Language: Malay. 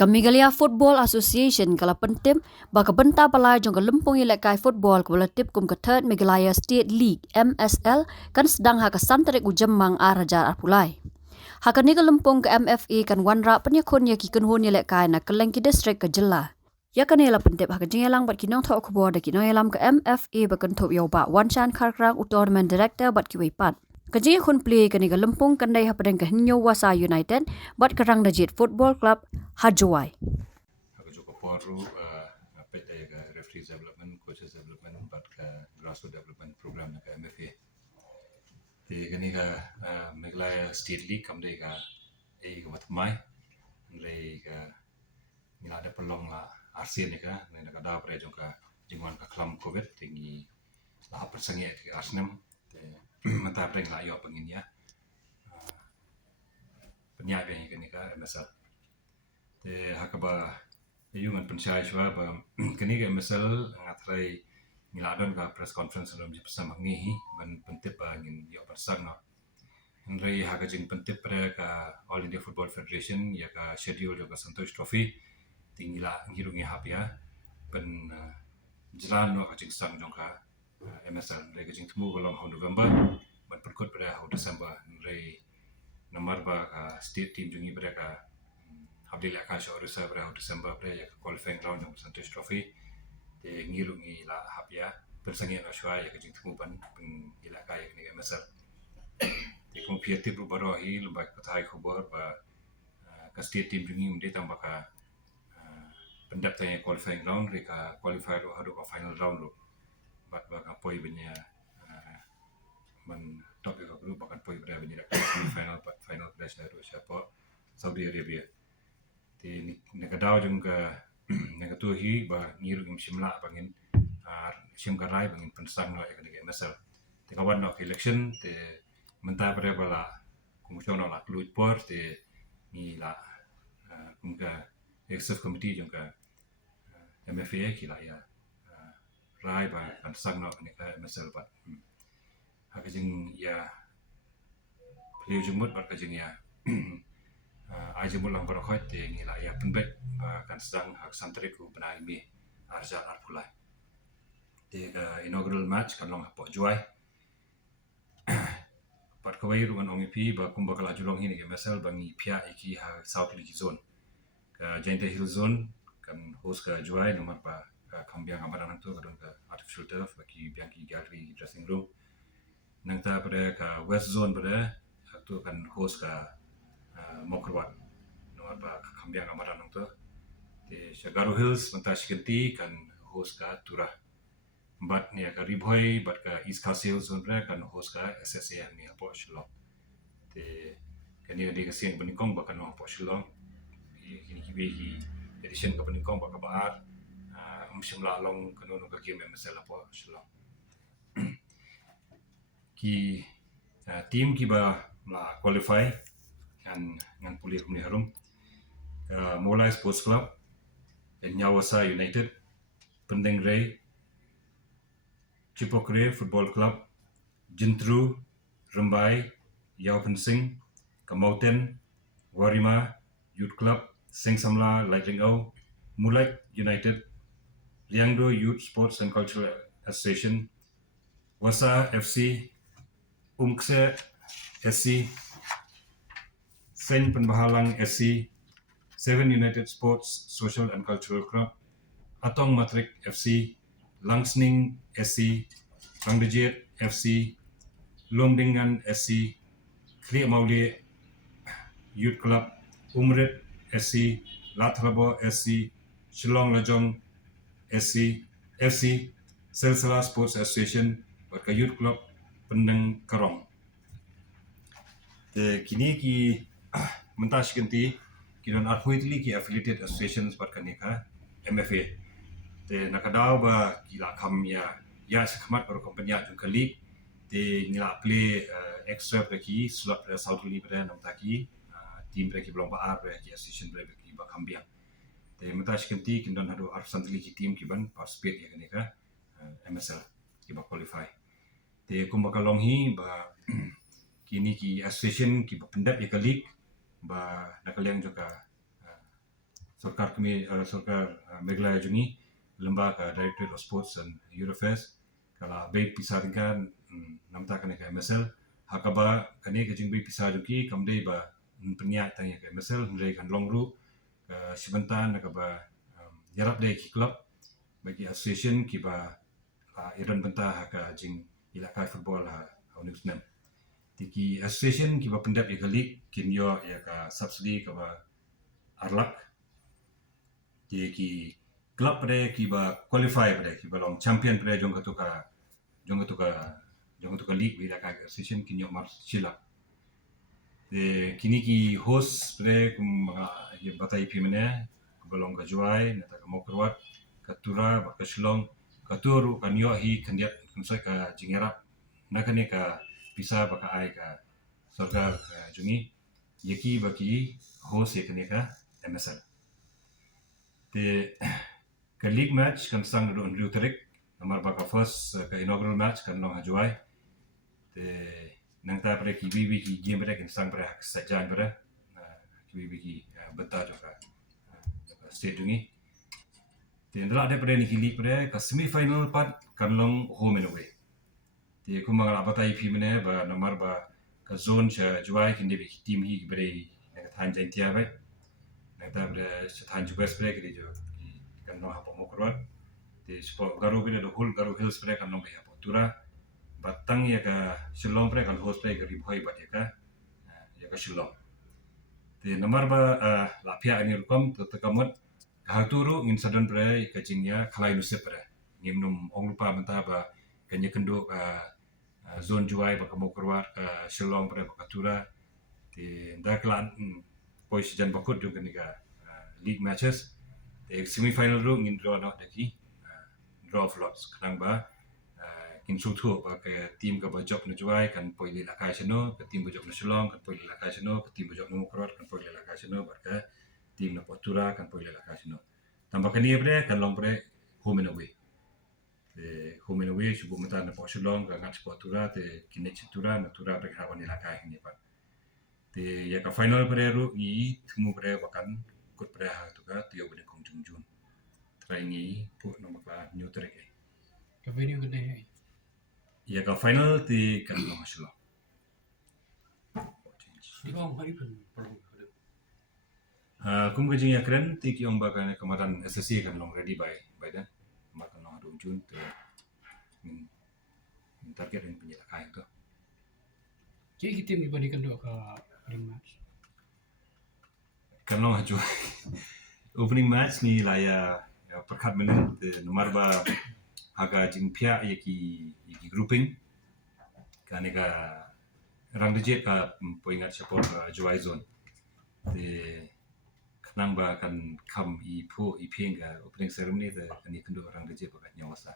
Kami galia Football Association kala pentim baka benta palai jong lempung ilekai football kala tip kum ke third Meghalaya State League MSL kan sedang haka santarik ujemang arajar arpulai. Haka ni lempung ke MFA kan wanra penyakun ya ki kenhun ilekai na kelengki district ke jela. Ya kan ela pentip haka jingelang bat kinong thok kubor da kinong elam ke MFA bakan thop yo ba wanchan karkrang tournament director bat ki pat. Kajing kun play kani lempung kandai hapadeng ke Hinyo Wasa United bat kerang dajit Football Club Hajuai. Aku juga perlu PT ke referee development, coaches development, but ke grassroots development program ke MFA. Di kini ke Meghalaya State League kamdai ke ke Batmai, dari ke ni ada pelong lah ASEAN ni ke, ni nak ada apa juga jingwan ke kelam COVID tinggi lah persengi ke Arsenal, mentah apa lah yo pengin ya, penyai yang kini ke MSL. Te hakaba yung pensyai shwa ba kini ke MSL ngatrai ngiladon ka press conference dalam bersama ngihi ban pentip ba ngin yo persang no nrei haka jing pentip pre ka All India Football Federation ya ka schedule ka Santosh Trophy tingila ngirungi hapia ben jalan no ka jing sang jong ka MSL nrei ka jing temu golong ha November ban perkut pre ha December nrei nomor ba ka state team jungi pre ka Abdillah Kasha Orisa pada Desember pada ya qualifying round yang Santosh Trophy de ngirungi la hapia persangian aswa ya kejing temu ban pengila kaya ni MSL de kompetitif baru hi lembak petai khabar ba ka state team jungi unde tambah ka pendap tanya qualifying round reka qualifier hadu ka final round ro bat ba ka poi benya man top ka group bakan poi pada benya final clash ro siapa Saudi Arabia di negara juga negara hi ba ngiru im simla bangin sim garai bangin pensang no ekan ke MSL te kawan no election te menta pada bala komisioner la kluit por te ni la kumka executive committee juga MFA ki la ya rai ba pensang no ke MSL ba hakajing ya beliau jemput ba kajing ya aja mulang berkhot te ngila ya penbet kan sedang hak santriku benai mi arja arpulai te inaugural match kan long hapok juai pat kawai ruan ongipi ba kumba kala julong hini ke MSL bangi pia iki ha South League zone ka Jainta Hill zone kan host ka juai nomor ba kambiang amaran tu kadon ka artificial turf bagi biangki gallery dressing room nang ta pada ka west zone pada tu kan host ka Mokrwan nomor ba kambiang amaran tu di Shagaru Hills mentah sikenti kan host ka Turah bat ni ka Ribhoi bat ka East Castle zone kan host ka SSA ni apo Shillong di kani di kasing beningkong bakan no apo Shillong kini kibi edition ka beningkong baka baar simla long kanu no ka game MSL apo Shillong ki team ki ba la qualify ngan pulih ni harum Molai Sports Club Nyawasa United Pendeng Ray Chipokre Football Club Jintru Rembai Yaupan Singh Kamoten Warima Youth Club Sing Samla Lightning O Mulek United Liangdo Youth Sports and Cultural Association Wasa FC Umkse SC Sen Penbahalang SC Seven United Sports Social and Cultural Club Atong Matrik FC Langsning SC Rangdejit FC Lomdingan SC Kli Mauli Youth Club Umrit SC Latrabo SC Shillong Lajong SC FC Selsela Sports Association Baka Youth Club Pendeng Karong kini ki mentah sikenti kinon arhuitli ki affiliated associations bat kanika MFA te nakadaw ba kila kam ya sakmat baru kompanya jung kali te ngila play extra preki slot pre South League pre nam taki team preki belum ba preki association preki ba kambiang te mentah sikenti kinon hadu arsantli ki team ki ban participate ya kanika MSL ki ba qualify te kumbakalong hi ba kini ki association ki pendap ya kali ba nakaliang juga Sarkar Meghalaya Jungi lembaga Directorate of Sports and Youth Affairs kala bay pisah kan namta kan ka MSL hakaba kani ka jing bay pisah juki kamdei ba penyak tanya ka MSL ndai kan longru ka sibantan ka ba yarap dai ki club bagi association ki ba iran bentah ka jing ilakai football ha Unipsnem tiki association ki ba pendap ya kali kinyo ya ka subsidy ka ba arlak ki club pada ki ba qualify pada ki ba long champion pada jong ka league bila ka association kinyo mar sila de kini ki host pada kum ya batai pi mene balong ka juai na ta mo kurwat ka tura ba ka shlong ka turu kan yo hi kandiat kumsai ka jingera na kane ka bisa ba ka ai ka sarkar jungi yaki ba ki host ya kane ka MSL the league match kan sang do Andrew Tarik namar baka first ka inaugural match kan long hajuai the nang ta pre ki bibi ki game pre kan sang pre hak sajan pre ki bibi ki beta jo ka state dungi the ndra de pre ni ki league pre ka semi final part kan long home and away the kumang abatai pi mene ba namar ba ka zone cha juai kin de team hi bre na than jan tia ba na ta bre than ju best pre ki jo kan no hapo mokrot di sport garu bile do hul garu hills pre kan no be hapo tura batang ya ka shillong pre kan host pre gari bhoi bat ya ka shillong di namar ba la pia ni rukom to kamot ha turu ngin sadan pre ka jingya khalai nu se pre ngimnum ong lupa menta ba kanya kendo zone juai ba mokrot shillong pre ba tura di ndaklan poi sejan bakut jo kan ga league matches semi final ro ngin draw na daki draw of lots kanang ba kin su thu ba ka team ka ba job na juai kan poi le lakai chano ka team ba job na shillong kan poi le lakai chano ka team ba job na mukrot kan poi le lakai chano ba ka team na potura kan poi le lakai chano tamba kan ye bre kan long bre home and away home and away shubu mata na po shillong ka ngat potura te kinet tura na tura bre ha wani lakai ni pa te ya ka final bre ro ni thumu bre bakan kut bre ha tu ka tiyo bre kong jun try ni pu no ba new trick Ka video gede hai. ya ka final ti kan lo haslo Di kong hari pun perlu. kum ga jing ya kren ti ki ong ba kan kamaran SSC kan long ready by then ma kan no adu jun te min target yang punya kai tu Jadi kita dibandingkan dua ke ring match. kan long haju opening match ni la ya perkat menen te nomor ba haga jing pia ya ki grouping kan ga rang de ka poingat support juai zone te kanang ba kan kam i peng ga opening ceremony te kan ikendo rang de ba ka nyawasa